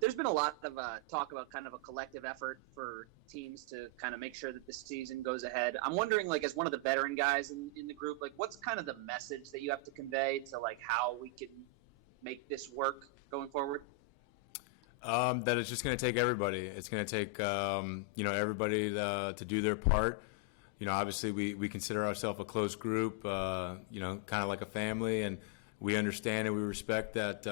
There's been a lot of talk about kind of a collective effort for teams to kind of make sure that this season goes ahead. I'm wondering, like, as one of the veteran guys in the group, like, what's kind of the message that you have to convey to, like, how we can make this work going forward? That it's just going to take everybody. It's going to take, everybody to do their part. Obviously we consider ourselves a close group, kind of like a family, and we understand and we respect that,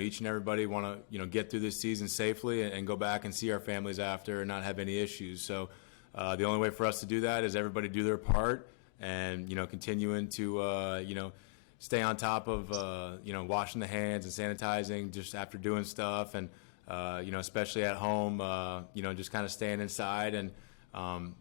each and everybody want to, get through this season safely and go back and see our families after and not have any issues. So the only way for us to do that is everybody do their part and, continuing to, stay on top of, washing the hands and sanitizing just after doing stuff and, especially at home, just kind of staying inside and,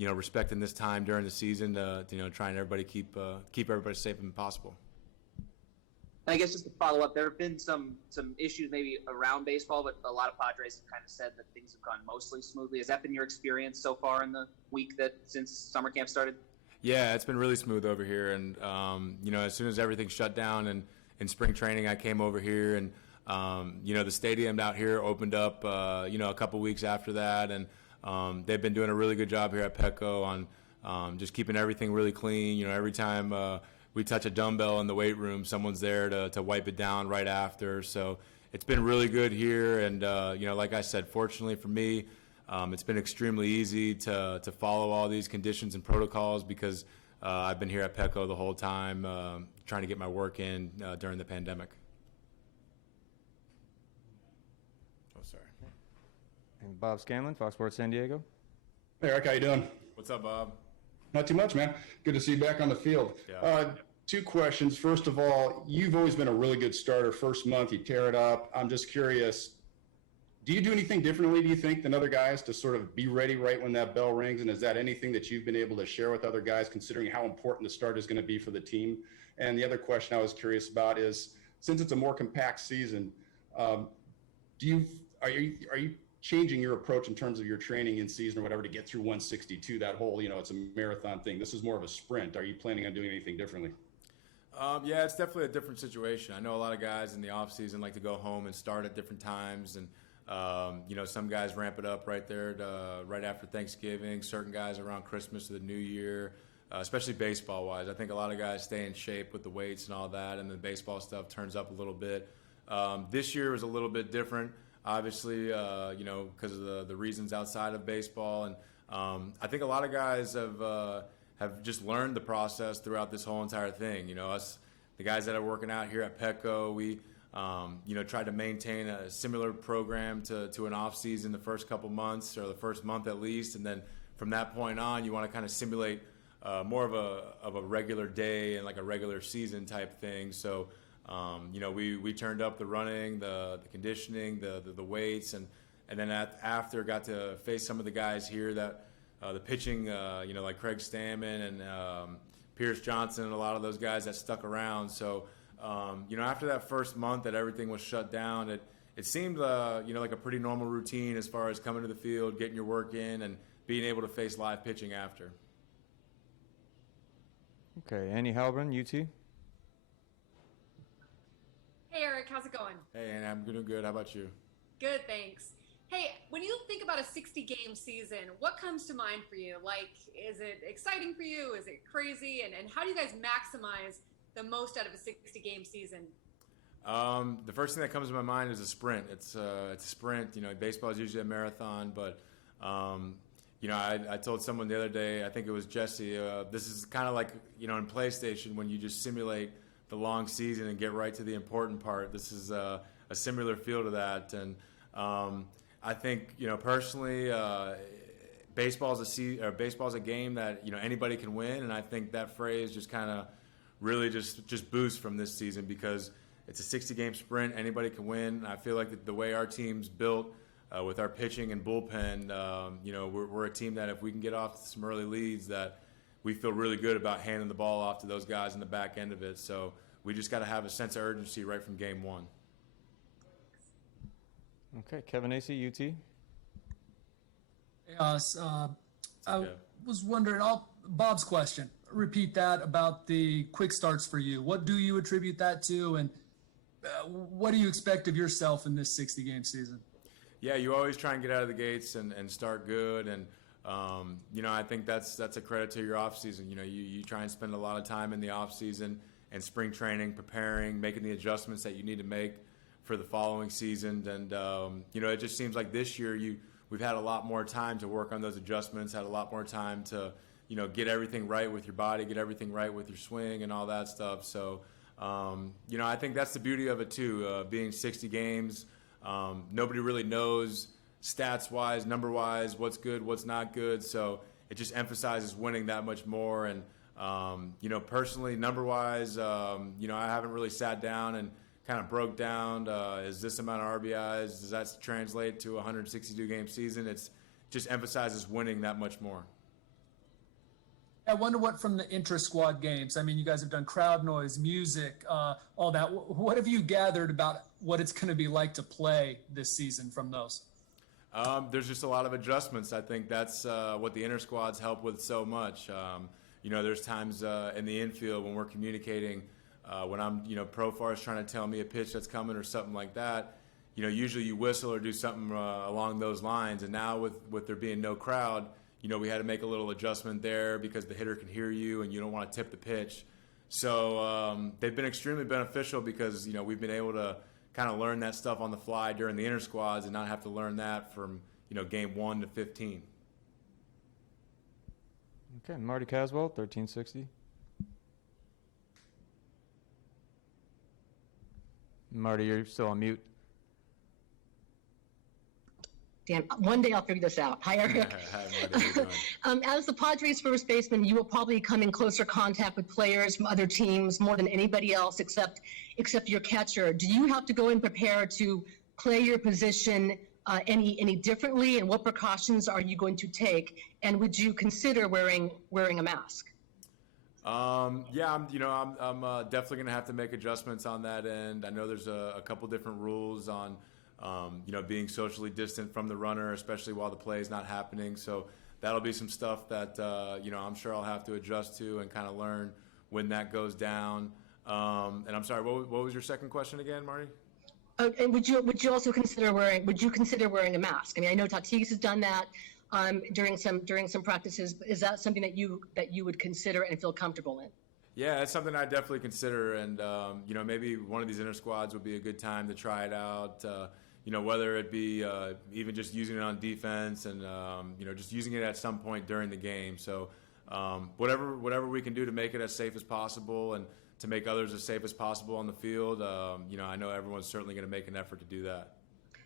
respecting this time during the season to, trying everybody keep everybody safe as possible. I guess just to follow up, there have been some issues maybe around baseball, but a lot of Padres have kind of said that things have gone mostly smoothly. Has that been your experience so far in the week since summer camp started? Yeah, it's been really smooth over here, and as soon as everything shut down and in spring training, I came over here, and the stadium out here opened up, a couple weeks after that, and they've been doing a really good job here at Petco on just keeping everything really clean. Every time we touch a dumbbell in the weight room, someone's there to wipe it down right after. So it's been really good here. And, like I said, fortunately for me, it's been extremely easy to follow all these conditions and protocols because I've been here at Petco the whole time trying to get my work in during the pandemic. Oh, sorry. And Bob Scanlon, Fox Sports San Diego. Hey, Eric, how you doing? What's up, Bob? Not too much, man. Good to see you back on the field. Yeah. Two questions. First of all, you've always been a really good starter. First month, you tear it up. I'm just curious, do you do anything differently, do you think, than other guys to sort of be ready right when that bell rings? And is that anything that you've been able to share with other guys, considering how important the start is going to be for the team? And the other question I was curious about is, since it's a more compact season, are you changing your approach in terms of your training in season or whatever to get through 162, that whole, it's a marathon thing? This is more of a sprint. Are you planning on doing anything differently? Yeah, it's definitely a different situation. I know a lot of guys in the off season like to go home and start at different times, and some guys ramp it up right there right after Thanksgiving. Certain guys around Christmas or the New Year, especially baseball wise. I think a lot of guys stay in shape with the weights and all that, and the baseball stuff turns up a little bit. This year was a little bit different, obviously, because of the reasons outside of baseball, and I think a lot of guys have just learned the process throughout this whole entire thing. Us, the guys that are working out here at Petco, we, tried to maintain a similar program to an off season the first couple months or the first month at least. And then from that point on, you want to kind of simulate more of a regular day and like a regular season type thing. So, we turned up the running, the conditioning, the weights, and then after got to face some of the guys here that, the pitching, like Craig Stammen and Pierce Johnson and a lot of those guys that stuck around. So, after that first month that everything was shut down, it seemed, like a pretty normal routine as far as coming to the field, getting your work in, and being able to face live pitching after. Okay, Annie Halbrin, UT. Hey, Eric, how's it going? Hey, Annie, I'm doing good. How about you? Good, thanks. Hey, when you think about a 60-game season, what comes to mind for you? Like, is it exciting for you? Is it crazy? And how do you guys maximize the most out of a 60-game season? The first thing that comes to my mind is a sprint. It's a sprint. Baseball is usually a marathon, but I told someone the other day, I think it was Jesse, this is kind of like, in PlayStation when you just simulate the long season and get right to the important part. This is a similar feel to that. And I think, personally, baseball's a game that, anybody can win. And I think that phrase just kind of really just boosts from this season because it's a 60-game sprint. Anybody can win. I feel like the way our team's built with our pitching and bullpen, we're a team that if we can get off to some early leads that we feel really good about handing the ball off to those guys in the back end of it. So we just got to have a sense of urgency right from game one. Okay, Kevin Acey, UT. I was wondering, Bob's question, repeat that about the quick starts for you. What do you attribute that to, and what do you expect of yourself in this 60-game season? yeah, you always try and get out of the gates and start good. And, I think that's a credit to your off season. You try and spend a lot of time in the off season and spring training, preparing, making the adjustments that you need to make for the following season. And, it just seems like this year we've had a lot more time to work on those adjustments, had a lot more time to, get everything right with your body, get everything right with your swing and all that stuff. So, I think that's the beauty of it too, being 60 games. Nobody really knows stats-wise, number-wise, what's good, what's not good. So it just emphasizes winning that much more. And, personally, number-wise, I haven't really sat down and kind of broke down, is this amount of RBIs, does that translate to a 162-game season? It's just emphasizes winning that much more. I wonder what from the intra-squad games. I mean, you guys have done crowd noise, music, all that. What have you gathered about what it's going to be like to play this season from those? There's just a lot of adjustments. I think that's what the inter-squads help with so much. There's times in the infield when we're communicating, when I'm, Profar is trying to tell me a pitch that's coming or something like that. Usually you whistle or do something along those lines. And now with there being no crowd, we had to make a little adjustment there because the hitter can hear you and you don't want to tip the pitch. So they've been extremely beneficial because, we've been able to kind of learn that stuff on the fly during the inter squads and not have to learn that from, game 1 to 15. Okay, Marty Caswell, 1360. Marty, you're still on mute. Damn, one day I'll figure this out. Hi, Eric. Hi, Marty, how you doing? As the Padres first baseman, you will probably come in closer contact with players from other teams more than anybody else except your catcher. Do you have to go in prepared to play your position any differently, and what precautions are you going to take? And would you consider wearing a mask? Yeah, I'm definitely going to have to make adjustments on that end. I know there's a couple different rules on being socially distant from the runner, especially while the play is not happening. So that'll be some stuff that, I'm sure I'll have to adjust to and kind of learn when that goes down. And I'm sorry, what was your second question again, Marty? And would you also consider wearing a mask? I mean, I know Tatis has done that during some practices. Is that something that you would consider and feel comfortable in? Yeah, it's something I definitely consider, and maybe one of these inter squads would be a good time to try it out. Whether it be even just using it on defense and just using it at some point during the game. So whatever we can do to make it as safe as possible and to make others as safe as possible on the field. I know everyone's certainly going to make an effort to do that.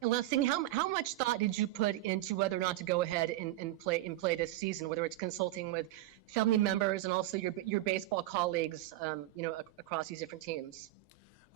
And last thing, how much thought did you put into whether or not to go ahead and play this season? Whether it's consulting with family members and also your baseball colleagues, across these different teams.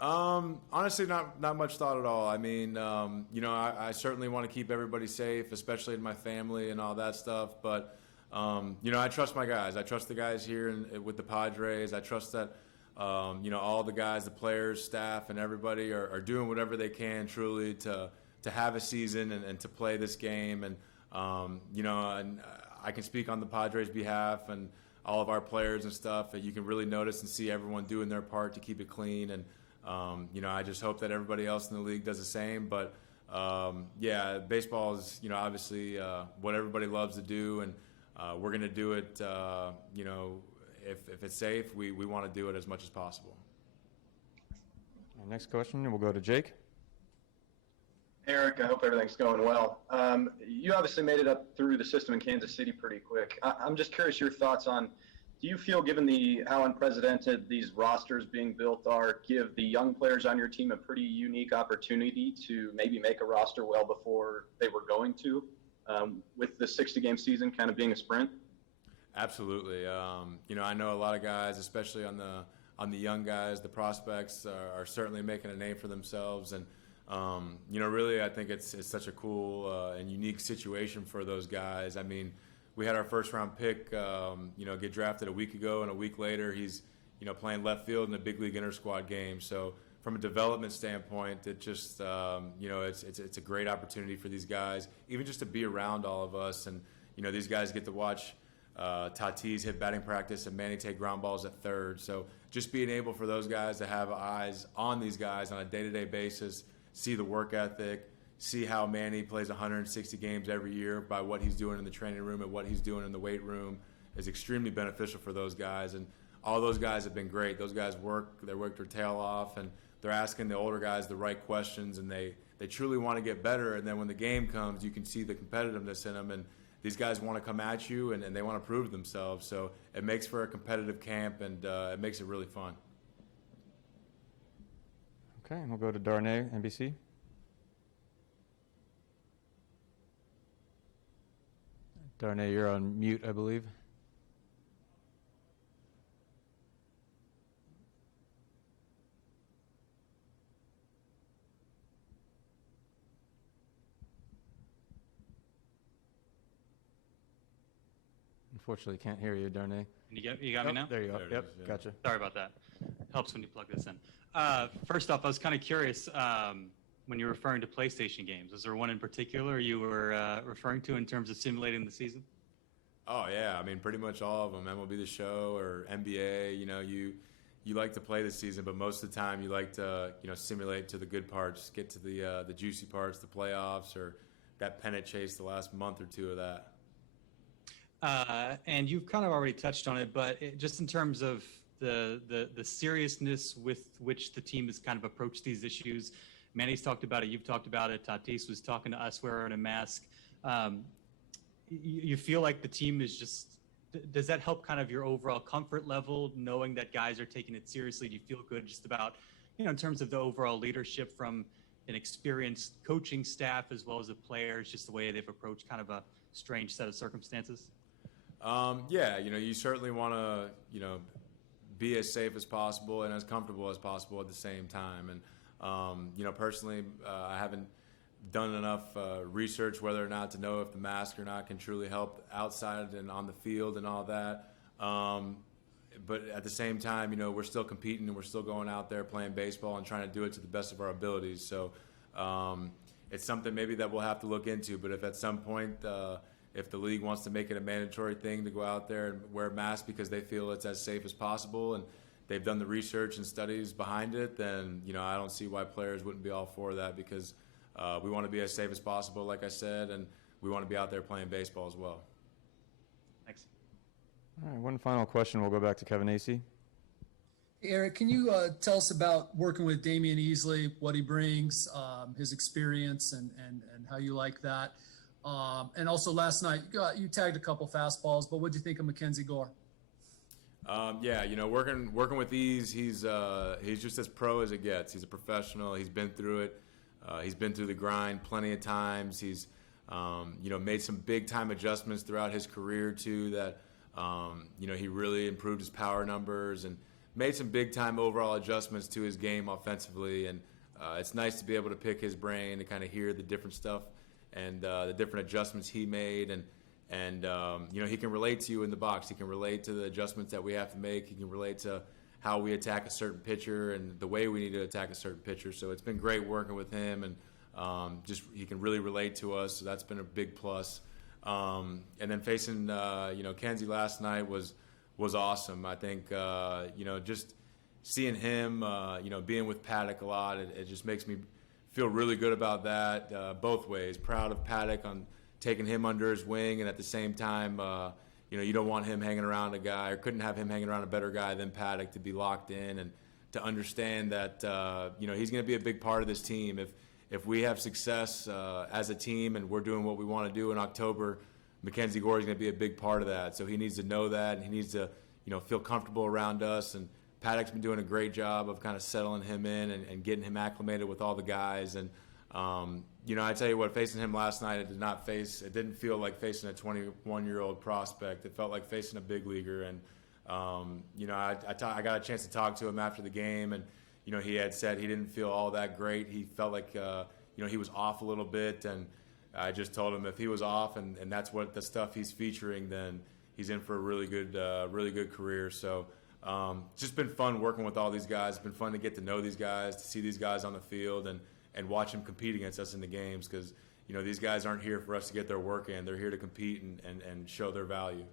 Honestly, not much thought at all. I mean, I certainly want to keep everybody safe, especially in my family and all that stuff. But I trust my guys. I trust the guys here with the Padres. I trust that. All the guys, the players, staff, and everybody are doing whatever they can truly to have a season and to play this game. And, and I can speak on the Padres' behalf and all of our players and stuff. And you can really notice and see everyone doing their part to keep it clean. And, I just hope that everybody else in the league does the same. But, baseball is, obviously what everybody loves to do. And we're going to do it, if it's safe, we want to do it as much as possible. Our next question, we'll go to Jake. Eric, I hope everything's going well. You obviously made it up through the system in Kansas City pretty quick. I'm just curious your thoughts on, do you feel, given how unprecedented these rosters being built are, give the young players on your team a pretty unique opportunity to maybe make a roster well before they were going to, with the 60-game season kind of being a sprint? Absolutely. I know a lot of guys, especially on the young guys, the prospects are certainly making a name for themselves. And, really, I think it's such a cool and unique situation for those guys. I mean, we had our first-round pick, get drafted a week ago, and a week later he's, playing left field in a big league inter-squad game. So from a development standpoint, it just, it's a great opportunity for these guys, even just to be around all of us. And, these guys get to watch Tatis hit batting practice and Manny take ground balls at third. So just being able for those guys to have eyes on these guys on a day-to-day basis, see the work ethic, see how Manny plays 160 games every year by what he's doing in the training room and what he's doing in the weight room is extremely beneficial for those guys. And all those guys have been great. Those guys work their tail off, and they're asking the older guys the right questions, and they truly want to get better. And then when the game comes, you can see the competitiveness in them, and these guys want to come at you, and they want to prove themselves. So it makes for a competitive camp, and it makes it really fun. Okay, and we'll go to Darnay, NBC. Darnay, you're on mute, I believe. Unfortunately, can't hear you, Darnay. You got me now? There you go. There it Yep, is, yeah. gotcha. Sorry about that. Helps when you plug this in. First off, I was kind of curious when you're referring to PlayStation games. Was there one in particular you were referring to in terms of simulating the season? Oh yeah, I mean pretty much all of them. MLB The Show or NBA. You know, you like to play the season, but most of the time you like to simulate to the good parts, get to the juicy parts, the playoffs, or that pennant chase, the last month or two of that. And you've kind of already touched on it, but just in terms of the seriousness with which the team has kind of approached these issues, Manny's talked about it, you've talked about it, Tatis was talking to us wearing a mask. You feel like the team is just, does that help kind of your overall comfort level, knowing that guys are taking it seriously? Do you feel good just about, in terms of the overall leadership from an experienced coaching staff as well as the players, just the way they've approached kind of a strange set of circumstances? Yeah, you certainly want to, be as safe as possible and as comfortable as possible at the same time. And, personally, I haven't done enough research whether or not to know if the mask or not can truly help outside and on the field and all that. But at the same time, we're still competing and we're still going out there playing baseball and trying to do it to the best of our abilities. So it's something maybe that we'll have to look into. But if at some point, if the league wants to make it a mandatory thing to go out there and wear a mask because they feel it's as safe as possible and they've done the research and studies behind it, then, I don't see why players wouldn't be all for that, because we want to be as safe as possible, like I said, and we want to be out there playing baseball as well. Thanks. All right, one final question. We'll go back to Kevin Acee. Eric, can you tell us about working with Damian Easley, what he brings, his experience, and how you like that? And also last night, you tagged a couple fastballs, but what do you think of Mackenzie Gore? Yeah, working with Ease, he's just as pro as it gets. He's a professional. He's been through it. He's been through the grind plenty of times. He's made some big time adjustments throughout his career too. That he really improved his power numbers and made some big time overall adjustments to his game offensively. And it's nice to be able to pick his brain to kind of hear the different stuff and the different adjustments he made. And he can relate to you in the box. He can relate to the adjustments that we have to make. He can relate to how we attack a certain pitcher and the way we need to attack a certain pitcher. So it's been great working with him, and just he can really relate to us. So that's been a big plus. And then facing Kenzie last night was awesome. I think just seeing him being with Paddock a lot, it just makes me feel really good about that both ways. Proud of Paddock on taking him under his wing, and at the same time, you don't want him hanging around a guy, or couldn't have him hanging around a better guy than Paddock to be locked in and to understand that he's going to be a big part of this team. If we have success as a team and we're doing what we want to do in October, Mackenzie Gore is going to be a big part of that. So he needs to know that, and he needs to feel comfortable around us. And Paddock's been doing a great job of kind of settling him in and getting him acclimated with all the guys. And I tell you what, facing him last night, it didn't feel like facing a 21-year-old prospect. It felt like facing a big leaguer. And I got a chance to talk to him after the game, and he had said he didn't feel all that great. He felt like he was off a little bit, and I just told him if he was off and that's what the stuff he's featuring, then he's in for a really good career. So it's just been fun working with all these guys. It's been fun to get to know these guys, to see these guys on the field, and watch them compete against us in the games, because these guys aren't here for us to get their work in. They're here to compete and show their value.